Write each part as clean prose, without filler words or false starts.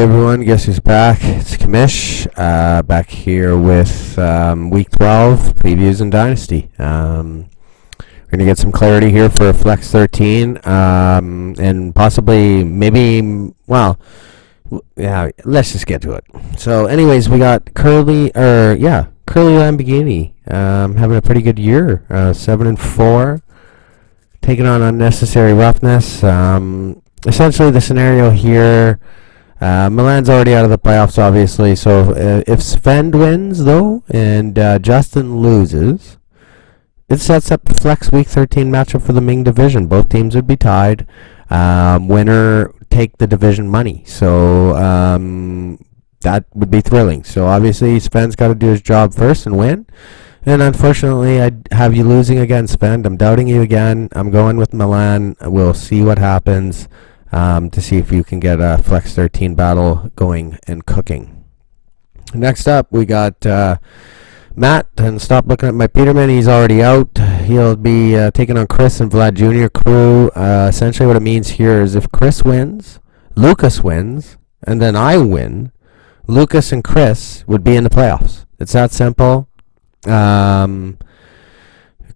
Hey everyone, guess who's back? It's Kamish, back here with Week 12 previews and Dynasty. We're going to get some clarity here for Flex 13, and possibly, maybe, well, yeah, let's just get to it. So anyways, we got Curly Lamborghini, having a pretty good year, 7-4, taking on unnecessary roughness. Essentially the scenario here, Milan's already out of the playoffs, obviously, so if Sven wins, though, and Justin loses, it sets up the Flex Week 13 matchup for the Ming division. Both teams would be tied. Winner take the division money, so that would be thrilling. So obviously Sven's got to do his job first and win, and unfortunately I'd have you losing again, Sven. I'm doubting you again. I'm going with Milan. We'll see what happens. To see if you can get a Flex 13 battle going and cooking. Next up, we got Matt, and stop looking at my Peterman. He's already out. He'll be taking on Chris and Vlad Jr. crew. Essentially what it means here is if Chris wins, Lucas wins, and then I win, Lucas and Chris would be in the playoffs. It's that simple.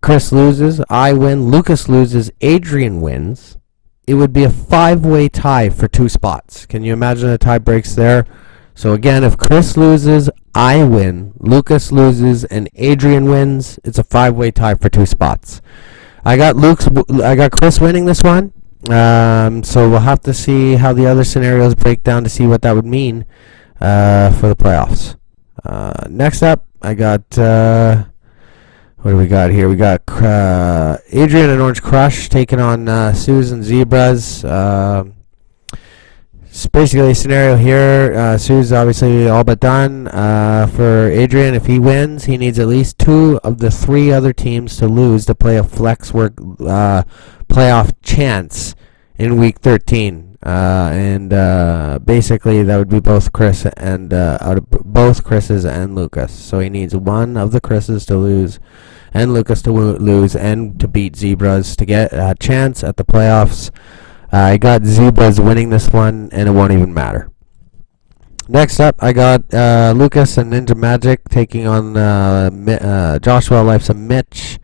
Chris loses, I win, Lucas loses, Adrian wins. It would be a 5-way tie for 2 spots. Can you imagine a tie breaks there? So again, if Chris loses, I win, Lucas loses, and Adrian wins, it's a 5-way tie for 2 spots. I got Chris winning this one. So we'll have to see how the other scenarios break down to see what that would mean for the playoffs. Next up, I got what do we got here? We got Adrian and Orange Crush taking on Susan Zebras. It's basically a scenario here. Sue's obviously all but done. For Adrian, if he wins, he needs at least 2 of the 3 other teams to lose to play a flex work playoff chance in Week 13. Basically that would be both Chris and out of both Chris's and Lucas. So he needs 1 of the Chris's to lose and Lucas to lose and to beat Zebras to get a chance at the playoffs. I got Zebras winning this one, and it won't even matter. Next up, I got Lucas and Ninja Magic taking on Joshua, Life's a Mitch.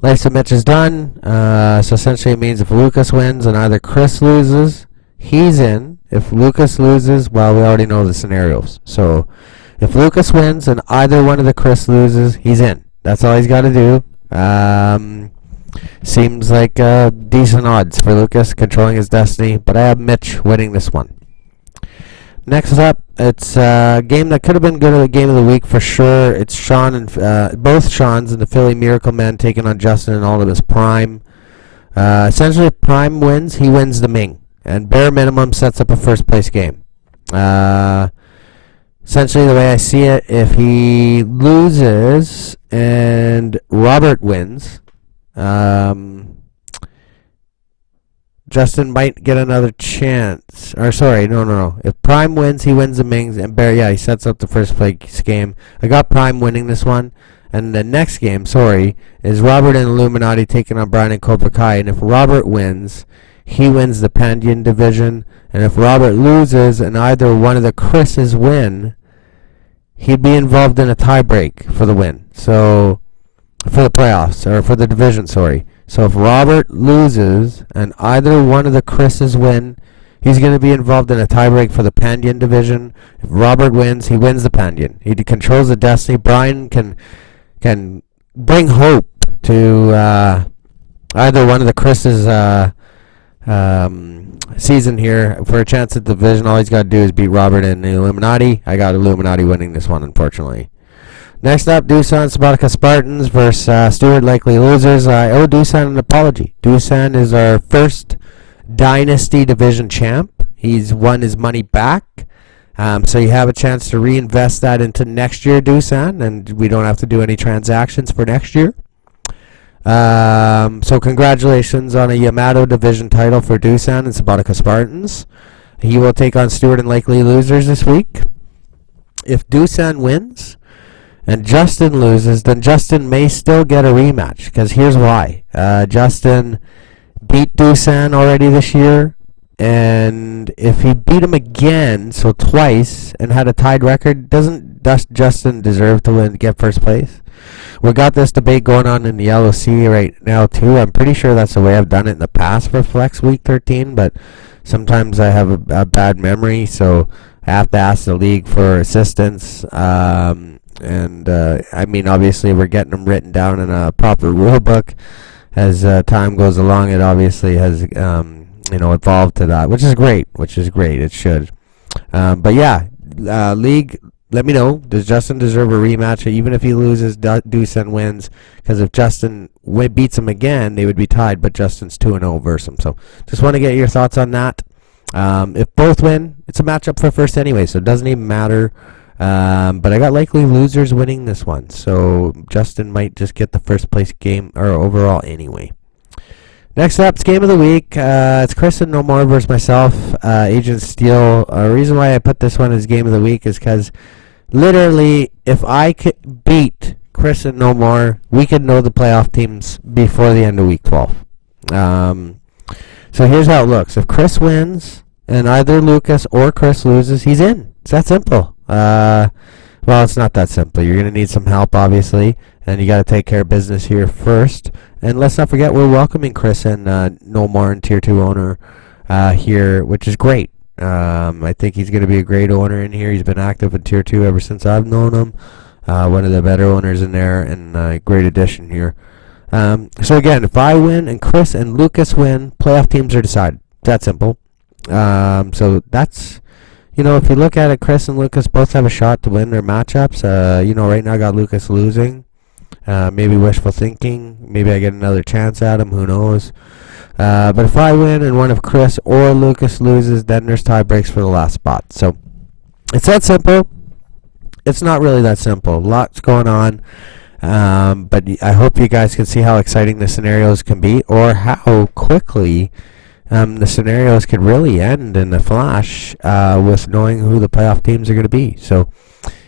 Life's a Mitch is done. So essentially it means if Lucas wins and either Chris loses, he's in. If Lucas loses, well, we already know the scenarios. So if Lucas wins and either one of the Chris loses, he's in. That's all he's got to do. Seems like decent odds for Lucas controlling his destiny, but I have Mitch winning this one. Next up, it's a game that could have been good at the game of the week for sure. It's Sean and both Sean's and the Philly Miracle Man taking on Justin in all of his prime. Essentially, if Prime wins, he wins the Ming, and bare minimum sets up a first place game. Essentially, the way I see it, if he loses and Robert wins, Justin might get another chance. Or sorry, no. If Prime wins, he wins the Mings, and he sets up the first place game. I got Prime winning this one. And the next game, is Robert and Illuminati taking on Brian and Cobra Kai. And if Robert wins, he wins the Pandian division. And if Robert loses and either one of the Chris's win, he'd be involved in a tiebreak for the win. So, for the playoffs, or for the division, So if Robert loses and either one of the Chris's win, he's going to be involved in a tiebreak for the Pandian division. If Robert wins, he wins the Pandian. He controls the destiny. Brian can bring hope to either one of the Chris's season here for a chance at the division. All he's got to do is beat Robert and the Illuminati. I got Illuminati winning this one, unfortunately. Next up, Dusan Sabatica Spartans versus Stewart Likely Losers. I owe Dusan an apology. Dusan is our first Dynasty Division champ. He's won his money back. So you have a chance to reinvest that into next year, Dusan, and we don't have to do any transactions for next year. So congratulations on a Yamato Division title for Dusan and Sabatica Spartans. He will take on Stewart and Likely Losers this week. If Dusan wins and Justin loses, then Justin may still get a rematch, because here's why. Justin beat Dusan already this year, And if he beat him again, so twice, and had a tied record, doesn't Justin deserve to get first place? We got this debate going on in the LOC right now too. I'm pretty sure that's the way I've done it in the past for Flex Week 13, but sometimes I have a bad memory, so I have to ask the league for assistance. I mean, obviously we're getting them written down in a proper rule book. As time goes along, it obviously has evolved to that, which is great. It should. But yeah, league, let me know. Does Justin deserve a rematch? Even if he loses, Dusan wins. Because if Justin beats him again, they would be tied. But Justin's 2-0 versus him. So just want to get your thoughts on that. If both win, it's a matchup for first anyway, so it doesn't even matter. But I got likely losers winning this one. So Justin might just get the first place game or overall anyway. Next up, it's Game of the Week. It's Chris and No More versus myself, Agent Steel. The reason why I put this one as Game of the Week is because literally, if I could beat Chris and No More, we could know the playoff teams before the end of Week 12. So here's how it looks. If Chris wins and either Lucas or Chris loses, he's in. It's that simple. Well, it's not that simple. You're going to need some help, obviously, and you got to take care of business here first. And let's not forget, we're welcoming Chris and No More and Tier 2 owner here, which is great. I think he's going to be a great owner in here. He's been active in Tier 2 ever since I've known him. One of the better owners in there, and a great addition here. So again, if I win and Chris and Lucas win, playoff teams are decided. It's that simple. So that's, if you look at it, Chris and Lucas both have a shot to win their matchups. Right now I got Lucas losing. Maybe wishful thinking. Maybe I get another chance at him. Who knows? But if I win and one of Chris or Lucas loses, then there's tie breaks for the last spot. So it's that simple. It's not really that simple. Lots going on. But I hope you guys can see how exciting the scenarios can be, or how quickly the scenarios could really end in a flash with knowing who the playoff teams are going to be. So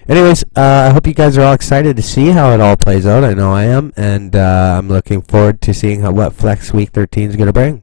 anyways, I hope you guys are all excited to see how it all plays out. I know I am, and I'm looking forward to seeing what Flex Week 13 is going to bring.